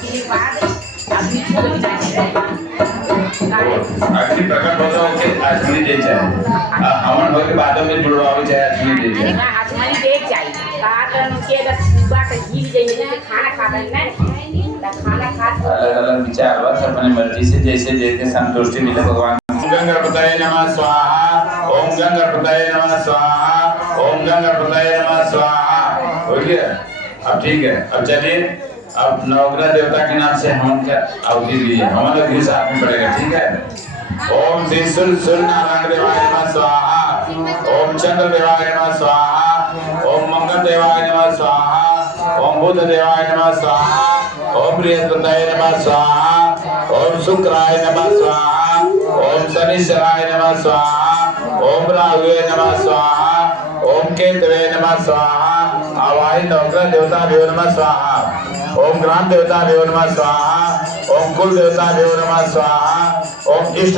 अग्नि प्रकट होता हो कि अश्विनी दे चाहे हवन हो के बादों में जुड़वा हो चाहे अश्विनी दे चाहे अश्विनी दे चाहिए कारण के सुबह से घी जाइए खाना खाता है ना खाना खा अलग अलग विचार बस अपनी मर्जी से जैसे जैसे संतुष्टि मिले भगवान। ओम गंगणपतये नमः स्वाहा ओम गंगणपतये नमः स्वाहा ओम गंगणपतये नमः स्वाहा। हो गया अब ठीक है। अब चलिए अब नवग्रह देवता के नाम से हम क्या अवधि लिए हमारा भी साथ में पड़ेगा ठीक है। ओम श्री सूर्य नारायण देवाय नमः स्वाहा ओम चंद्र देवाय नमः स्वाहा ओम मंगल देवाय नमः स्वाहा ओम बुध देवाय नमः स्वाहा ओम बृहस्पतये नमः स्वाहा ओम शुक्राय नमः स्वाहा ओम शनिश्चराय नमः स्वाहा ओम राहुवे नमः स्वाहा ओम केतवे नमः स्वाहा आवाहि नवग्रह देवता नमः स्वाहा ओम ग्राम देवता नमः स्वाहा ओम कुल देवता नमः स्वाहा ओम इष्ट